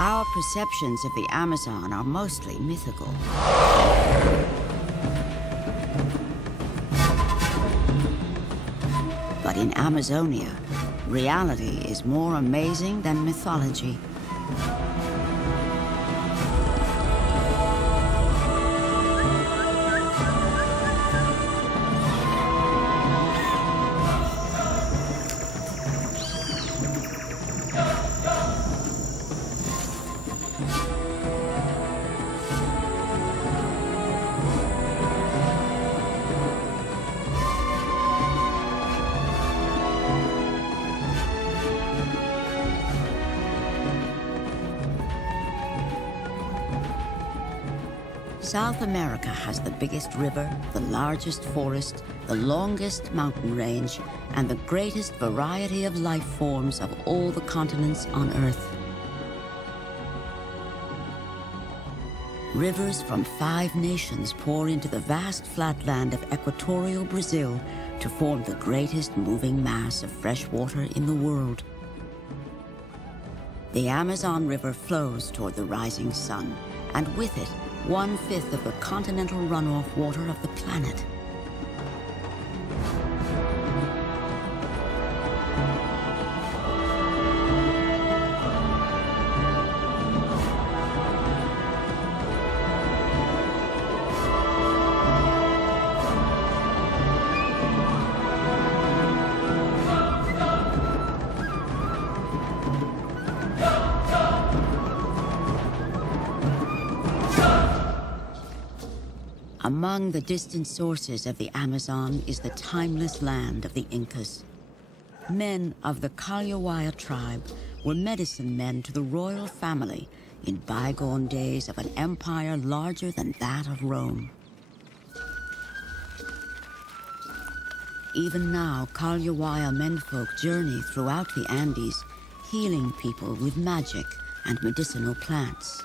Our perceptions of the Amazon are mostly mythical. But in Amazonia, reality is more amazing than mythology. South America has the biggest river, the largest forest, the longest mountain range, and the greatest variety of life forms of all the continents on Earth. Rivers from 5 nations pour into the vast flatland of equatorial Brazil to form the greatest moving mass of fresh water in the world. The Amazon River flows toward the rising sun, and with it, 1/5 of the continental runoff water of the planet. Among the distant sources of the Amazon is the timeless land of the Incas. Men of the Calhuaya tribe were medicine men to the royal family in bygone days of an empire larger than that of Rome. Even now, Calhuaya menfolk journey throughout the Andes, healing people with magic and medicinal plants.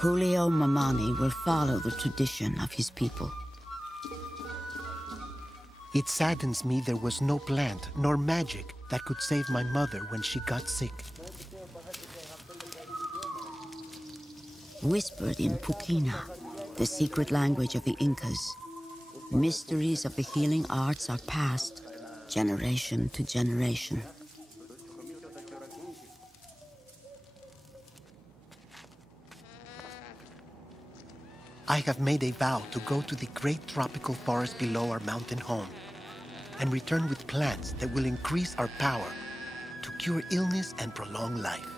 Julio Mamani will follow the tradition of his people. It saddens me there was no plant nor magic that could save my mother when she got sick. Whispered in Pukina, the secret language of the Incas, mysteries of the healing arts are passed generation to generation. I have made a vow to go to the great tropical forest below our mountain home and return with plants that will increase our power to cure illness and prolong life.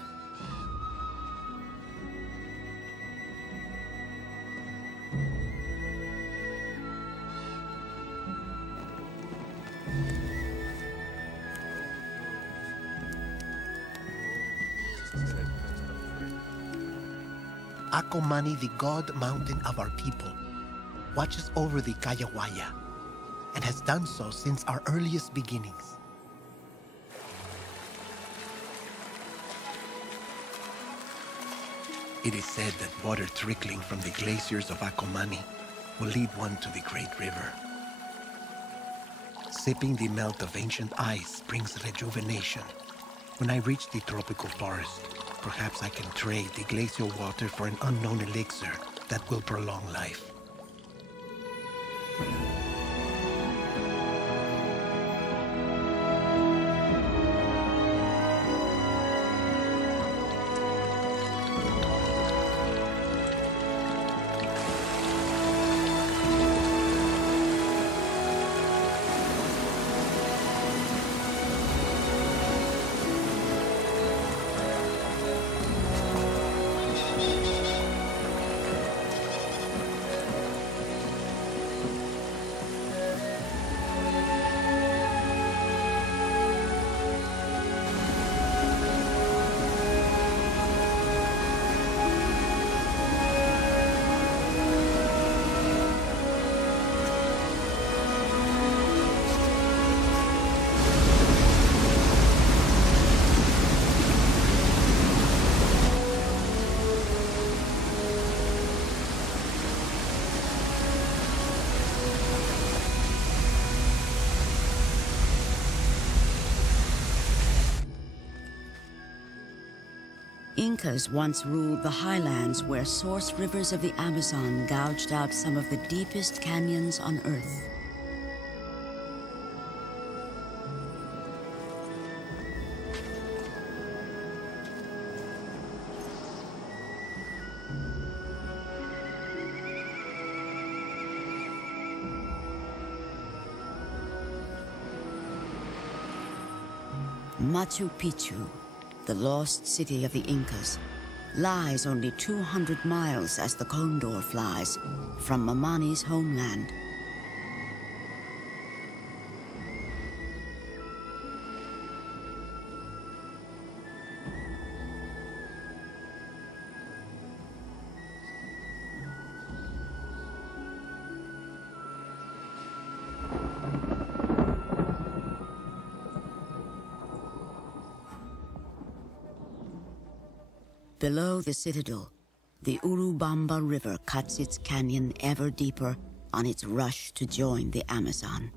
Acomani, the god mountain of our people, watches over the Calhuaya and has done so since our earliest beginnings. It is said that water trickling from the glaciers of Acomani will lead one to the great river. Sipping the melt of ancient ice brings rejuvenation. When I reach the tropical forest, perhaps I can trade the glacial water for an unknown elixir that will prolong life. Incas once ruled the highlands where source rivers of the Amazon gouged out some of the deepest canyons on Earth. Machu Picchu, the lost city of the Incas, lies only 200 miles as the condor flies from Mamani's homeland. Below the citadel, the Urubamba River cuts its canyon ever deeper on its rush to join the Amazon.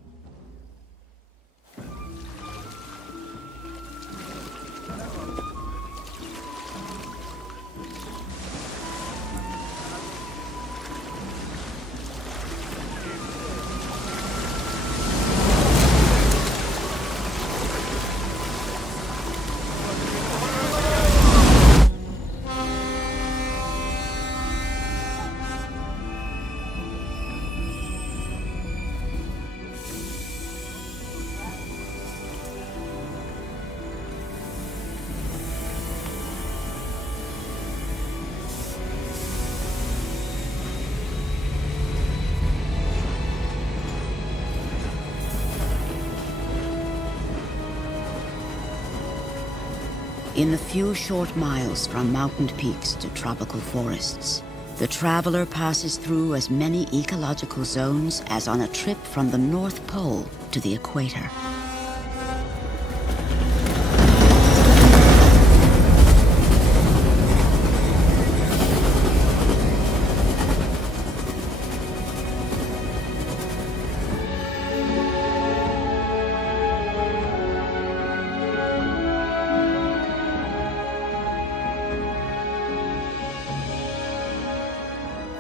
In the few short miles from mountain peaks to tropical forests, the traveler passes through as many ecological zones as on a trip from the North Pole to the equator.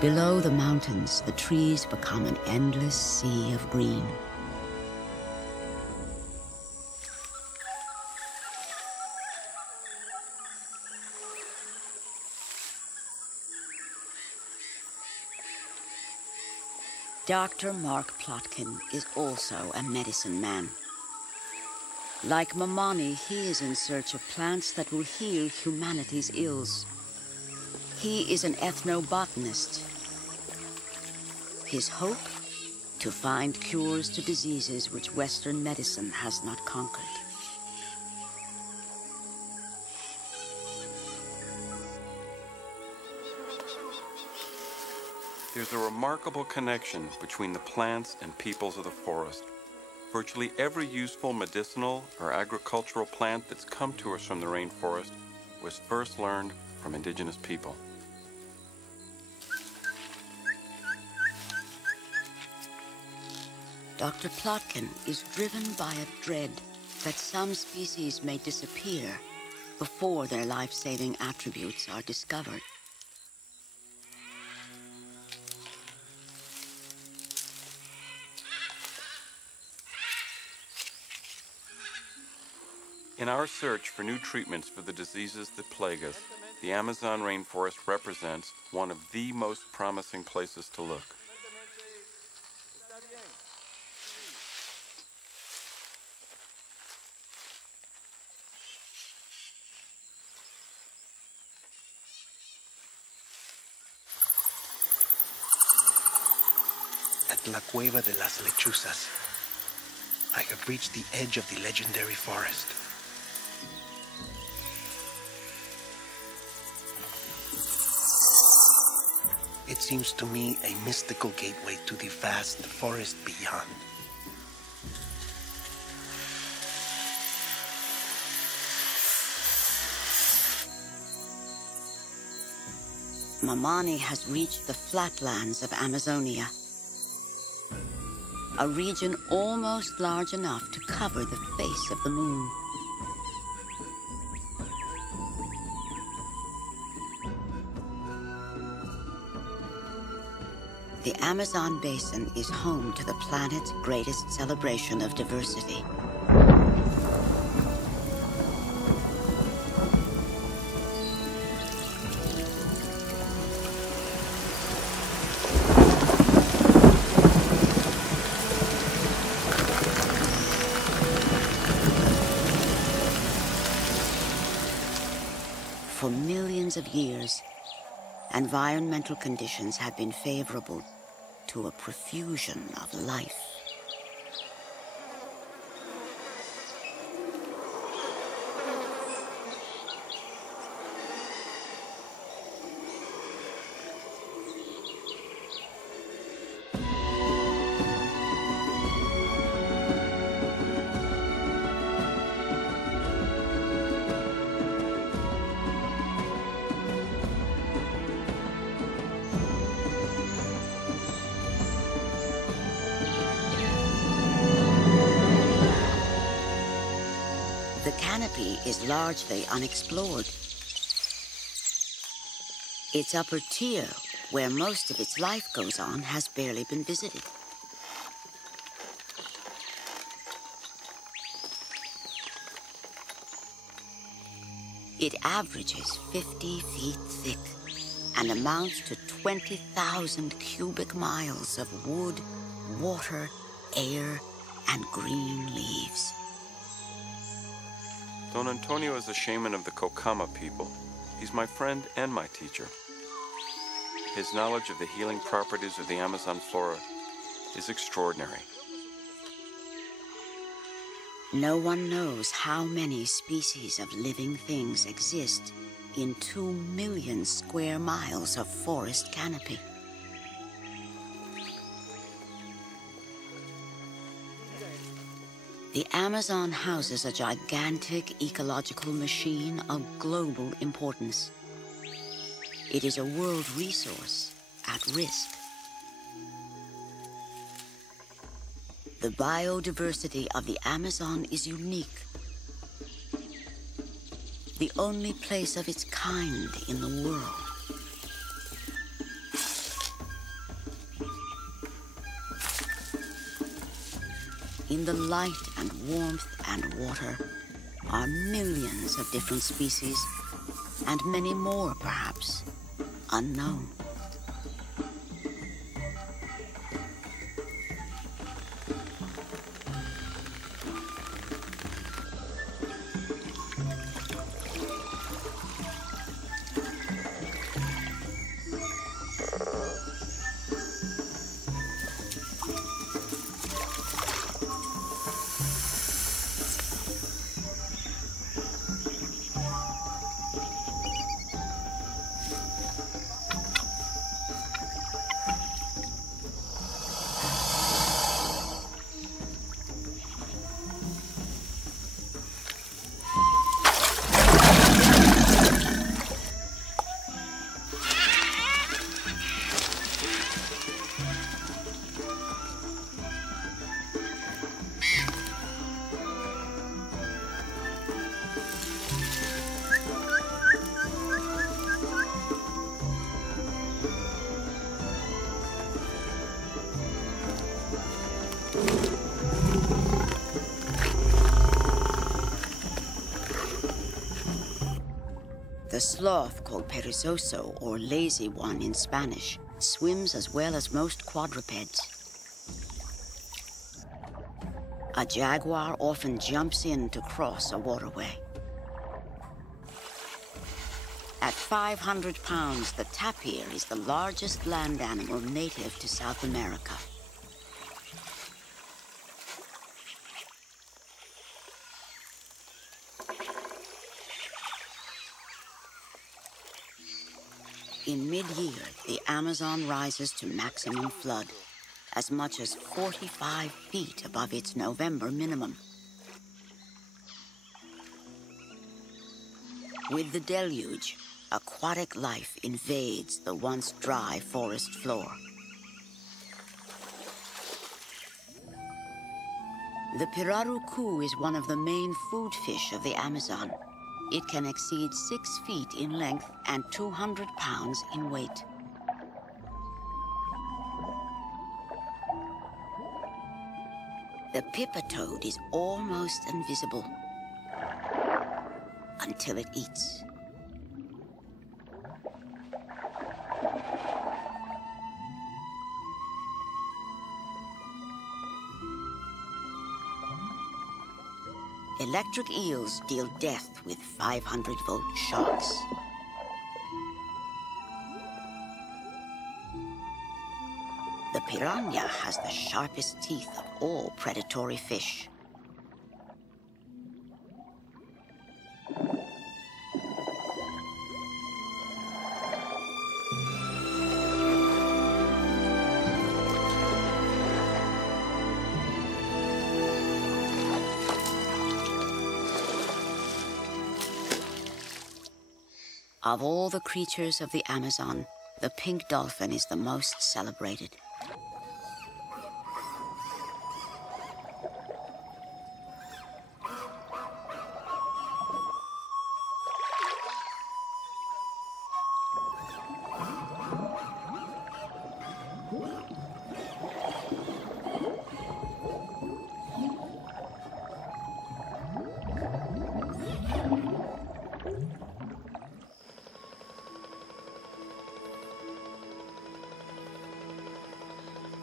Below the mountains, the trees become an endless sea of green. Dr. Mark Plotkin is also a medicine man. Like Mamani, he is in search of plants that will heal humanity's ills. He is an ethnobotanist. His hope? To find cures to diseases which Western medicine has not conquered. There's a remarkable connection between the plants and peoples of the forest. Virtually every useful medicinal or agricultural plant that's come to us from the rainforest was first learned from indigenous people. Dr. Plotkin is driven by a dread that some species may disappear before their life-saving attributes are discovered. In our search for new treatments for the diseases that plague us, the Amazon rainforest represents one of the most promising places to look. At La Cueva de las Lechuzas, I have reached the edge of the legendary forest. It seems to me a mystical gateway to the vast forest beyond. Mamani has reached the flatlands of Amazonia, a region almost large enough to cover the face of the moon. The Amazon basin is home to the planet's greatest celebration of diversity. For millions of years, environmental conditions have been favorable to a profusion of life. The canopy is largely unexplored. Its upper tier, where most of its life goes on, has barely been visited. It averages 50 feet thick and amounts to 20,000 cubic miles of wood, water, air, and green leaves. Don Antonio is the shaman of the Kokama people. He's my friend and my teacher. His knowledge of the healing properties of the Amazon flora is extraordinary. No one knows how many species of living things exist in 2 million square miles of forest canopy. The Amazon houses a gigantic ecological machine of global importance. It is a world resource at risk. The biodiversity of the Amazon is unique. The only place of its kind in the world. In the light and warmth and water are millions of different species, and many more, perhaps, unknown. The sloth, called perezoso, or lazy one in Spanish, swims as well as most quadrupeds. A jaguar often jumps in to cross a waterway. At 500 pounds, the tapir is the largest land animal native to South America. In mid-year, the Amazon rises to maximum flood, as much as 45 feet above its November minimum. With the deluge, aquatic life invades the once dry forest floor. The pirarucu is one of the main food fish of the Amazon. It can exceed 6 feet in length and 200 pounds in weight. The pippa toad is almost invisible until it eats. Electric eels deal death with 500-volt shocks. The piranha has the sharpest teeth of all predatory fish. Of all the creatures of the Amazon, the pink dolphin is the most celebrated.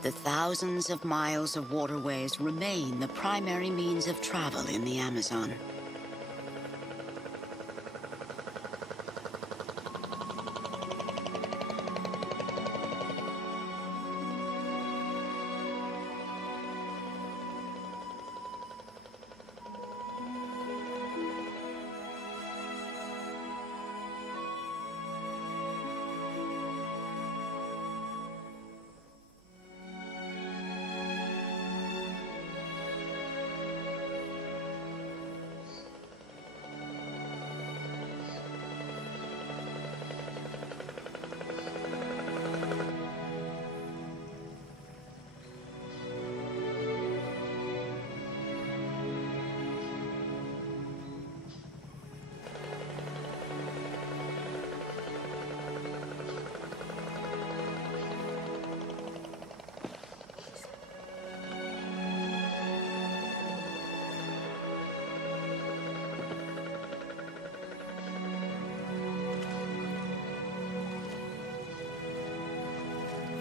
The thousands of miles of waterways remain the primary means of travel in the Amazon.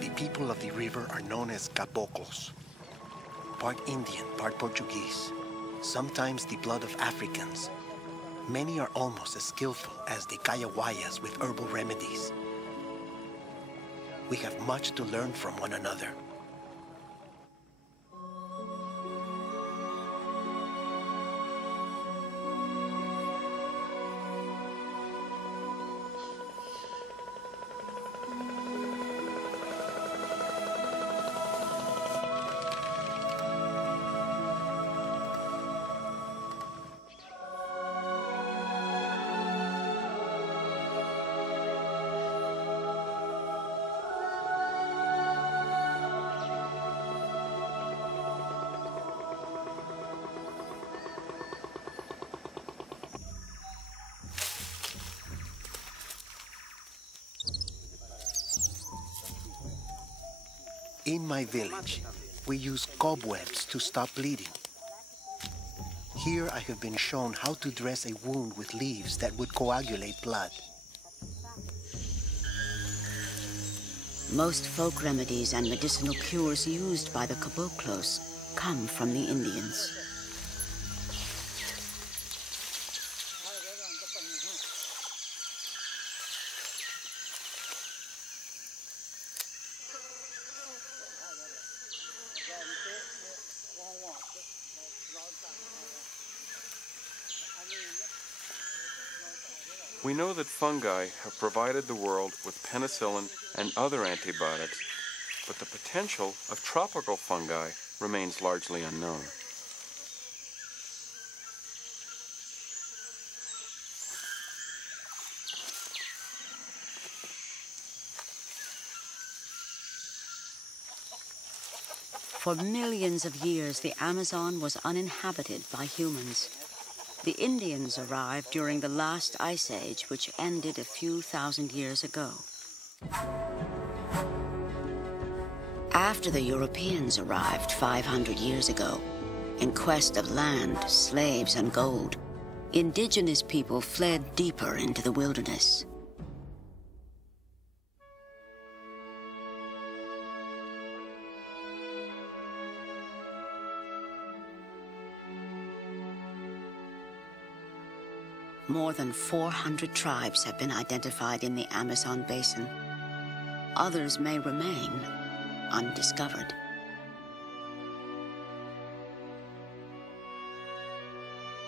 The people of the river are known as caboclos, part Indian, part Portuguese, sometimes the blood of Africans. Many are almost as skillful as the Kayawayas with herbal remedies. We have much to learn from one another. In my village, we use cobwebs to stop bleeding. Here I have been shown how to dress a wound with leaves that would coagulate blood. Most folk remedies and medicinal cures used by the caboclos come from the Indians. We know that fungi have provided the world with penicillin and other antibiotics, but the potential of tropical fungi remains largely unknown. For millions of years, the Amazon was uninhabited by humans. The Indians arrived during the last ice age, which ended a few thousand years ago. After the Europeans arrived 500 years ago, In quest of land, slaves, and gold, indigenous people fled deeper into the wilderness. More than 400 tribes have been identified in the Amazon basin. Others may remain undiscovered.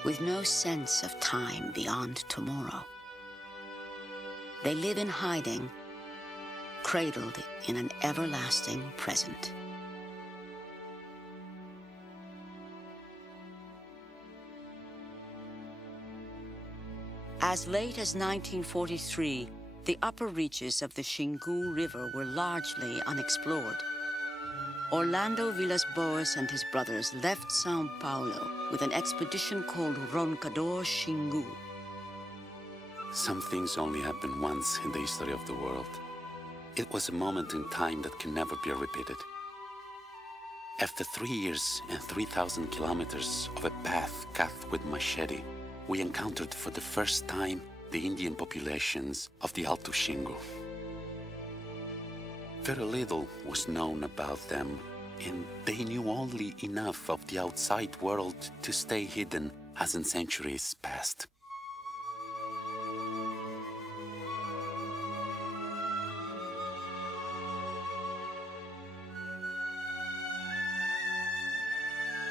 With no sense of time beyond tomorrow, they live in hiding, cradled in an everlasting present. As late as 1943, the upper reaches of the Xingu River were largely unexplored. Orlando Villas-Boas and his brothers left São Paulo with an expedition called Roncador Xingu. Some things only happen once in the history of the world. It was a moment in time that can never be repeated. After 3 years and 3,000 kilometers of a path cut with machete, we encountered for the first time the Indian populations of the Alto Xingu. Very little was known about them, and they knew only enough of the outside world to stay hidden as in centuries passed.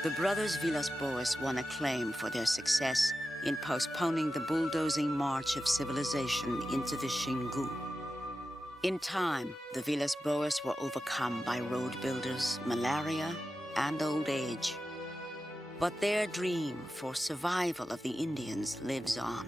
The brothers Villas-Boas won acclaim for their success in postponing the bulldozing march of civilization into the Xingu. In time, the Villas-Boas were overcome by road builders, malaria, and old age. But their dream for survival of the Indians lives on.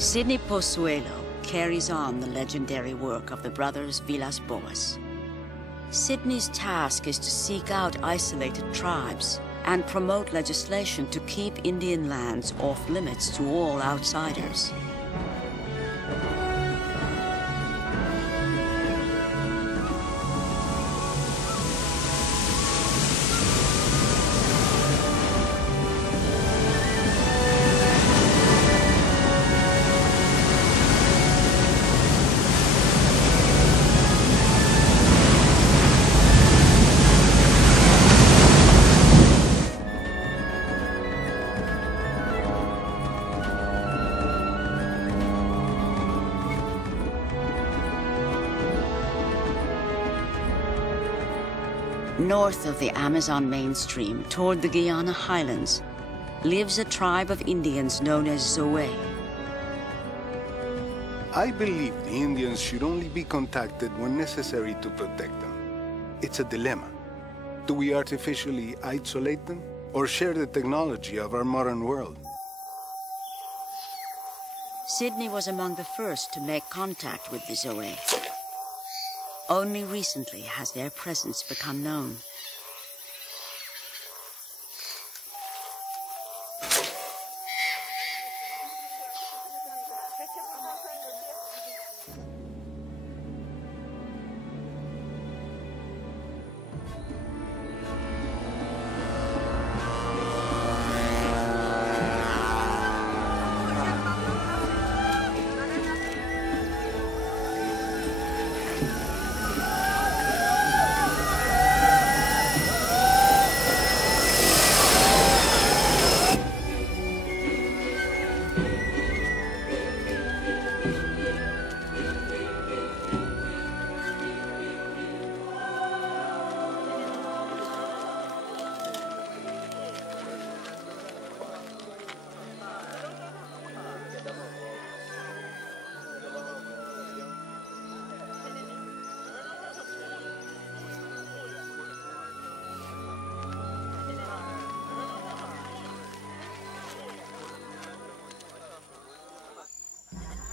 Sidney Pozuelo carries on the legendary work of the brothers Villas-Boas. Sidney's task is to seek out isolated tribes and promote legislation to keep Indian lands off limits to all outsiders. North of the Amazon mainstream, toward the Guiana highlands, lives a tribe of Indians known as Zoe. I believe the Indians should only be contacted when necessary to protect them. It's a dilemma. Do we artificially isolate them, or share the technology of our modern world? Sidney was among the first to make contact with the Zoe. Only recently has their presence become known.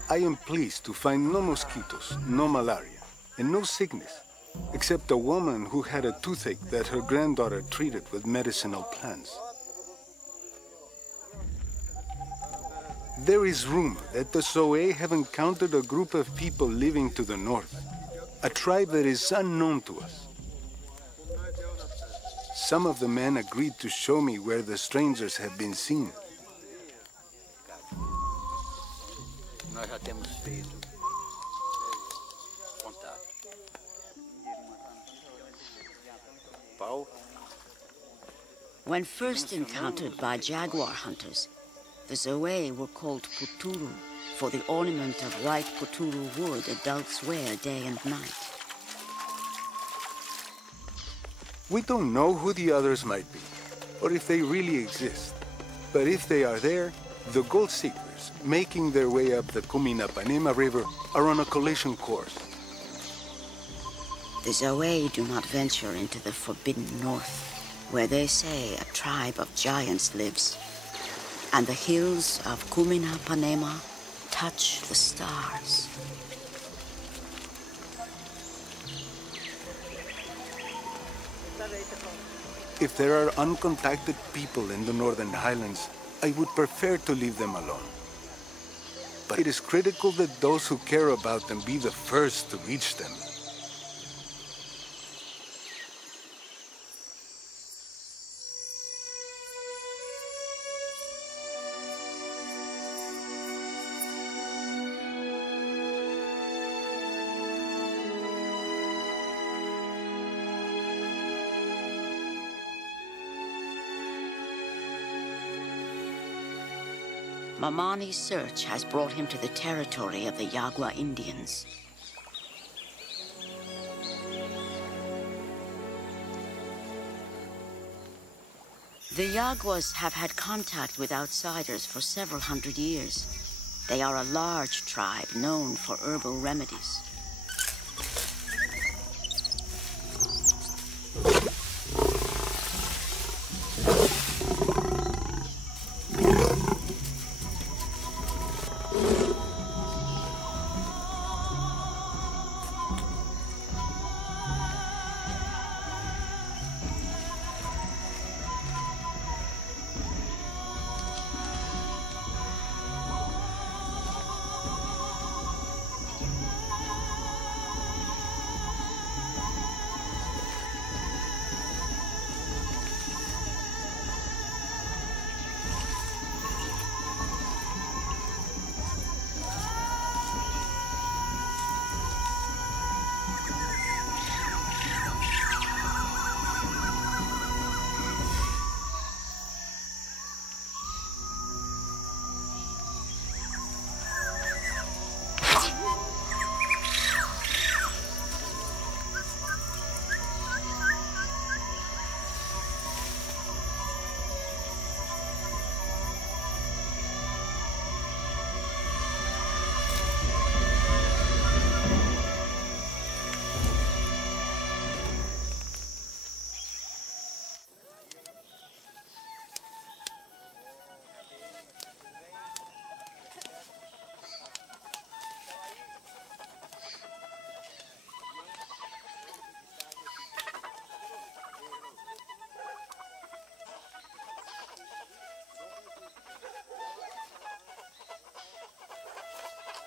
I am pleased to find no mosquitoes, no malaria, and no sickness, except a woman who had a toothache that her granddaughter treated with medicinal plants. There is rumor that the Zoe have encountered a group of people living to the north, a tribe that is unknown to us. Some of the men agreed to show me where the strangers have been seen. When first encountered by jaguar hunters, the Zoe were called puturu, for the ornament of white puturu wood adults wear day and night. We don't know who the others might be, or if they really exist. But if they are there, the gold seekers, making their way up the Cumina-Panema River, are on a collision course. The Zoe do not venture into the forbidden north, where they say a tribe of giants lives, and the hills of Cumina-Panema touch the stars. If there are uncontacted people in the Northern Highlands, I would prefer to leave them alone. But it is critical that those who care about them be the first to reach them. Mamani's search has brought him to the territory of the Yagua Indians. The Yaguas have had contact with outsiders for several hundred years. They are a large tribe known for herbal remedies.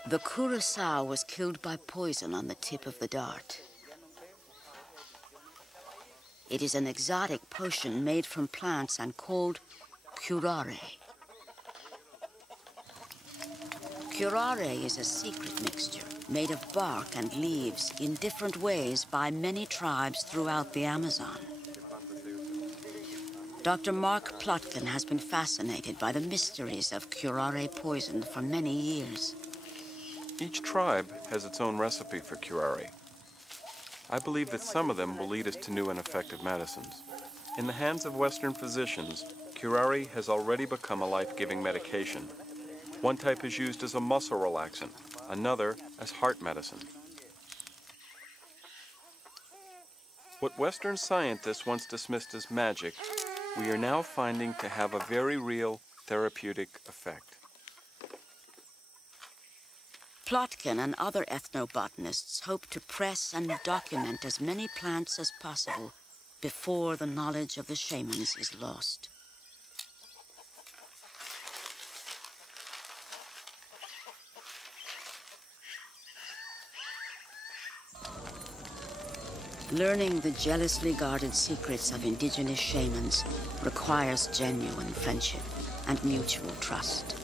The curacao was killed by poison on the tip of the dart. It is an exotic potion made from plants and called curare. Curare is a secret mixture made of bark and leaves in different ways by many tribes throughout the Amazon. Dr. Mark Plotkin has been fascinated by the mysteries of curare poison for many years. Each tribe has its own recipe for curare. I believe that some of them will lead us to new and effective medicines. In the hands of Western physicians, curare has already become a life-giving medication. One type is used as a muscle relaxant, another as heart medicine. What Western scientists once dismissed as magic, we are now finding to have a very real therapeutic effect. Plotkin and other ethnobotanists hope to press and document as many plants as possible before the knowledge of the shamans is lost. Learning the jealously guarded secrets of indigenous shamans requires genuine friendship and mutual trust.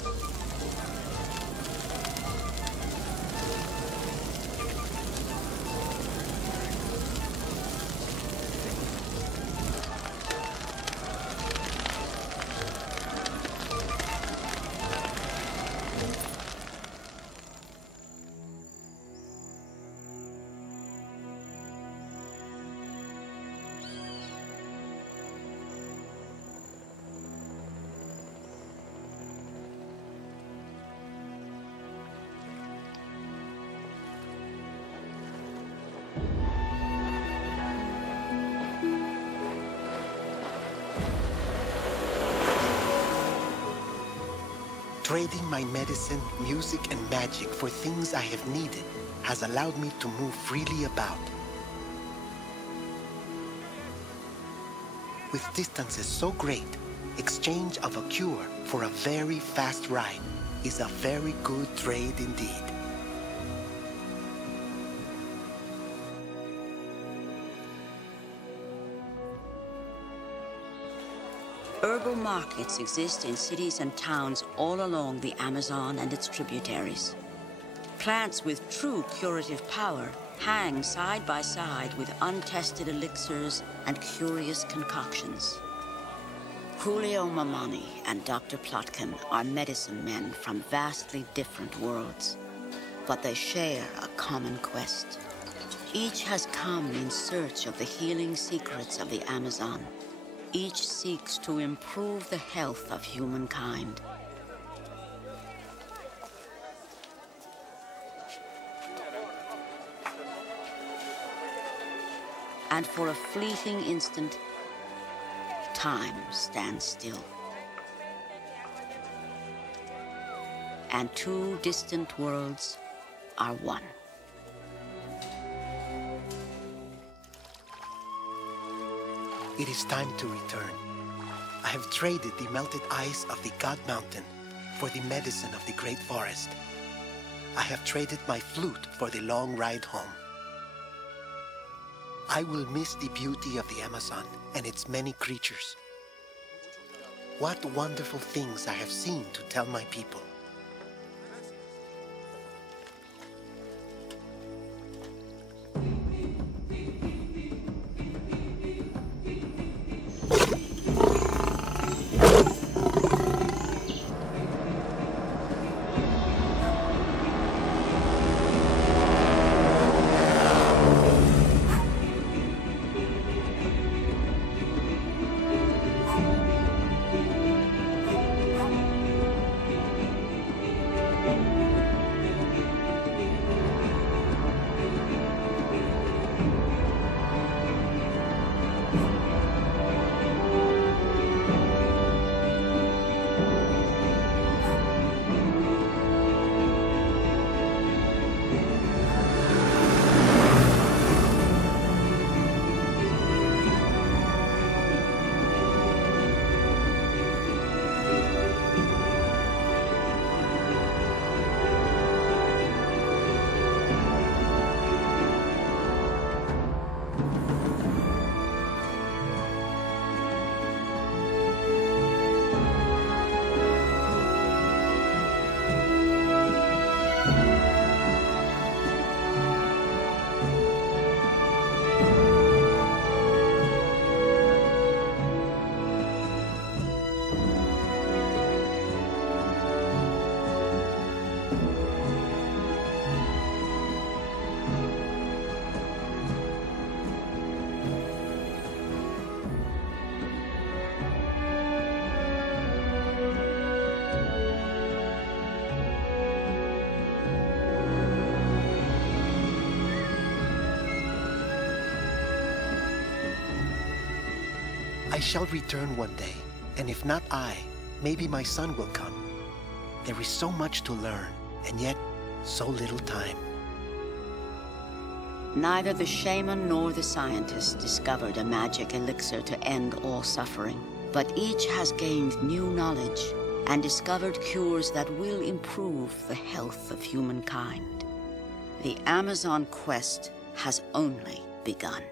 Trading my medicine, music, and magic for things I have needed has allowed me to move freely about. With distances so great, exchange of a cure for a very fast ride is a very good trade indeed. Herbal markets exist in cities and towns all along the Amazon and its tributaries. Plants with true curative power hang side by side with untested elixirs and curious concoctions. Julio Mamani and Dr. Plotkin are medicine men from vastly different worlds, but they share a common quest. Each has come in search of the healing secrets of the Amazon. Each seeks to improve the health of humankind. And for a fleeting instant, time stands still. And two distant worlds are one. It is time to return. I have traded the melted ice of the God Mountain for the medicine of the Great Forest. I have traded my flute for the long ride home. I will miss the beauty of the Amazon and its many creatures. What wonderful things I have seen to tell my people. I shall return one day, and if not I, maybe my son will come. There is so much to learn, and yet So little time. Neither the shaman nor the scientist discovered a magic elixir to end all suffering, but each has gained new knowledge and discovered cures that will improve the health of humankind. The Amazon quest has only begun.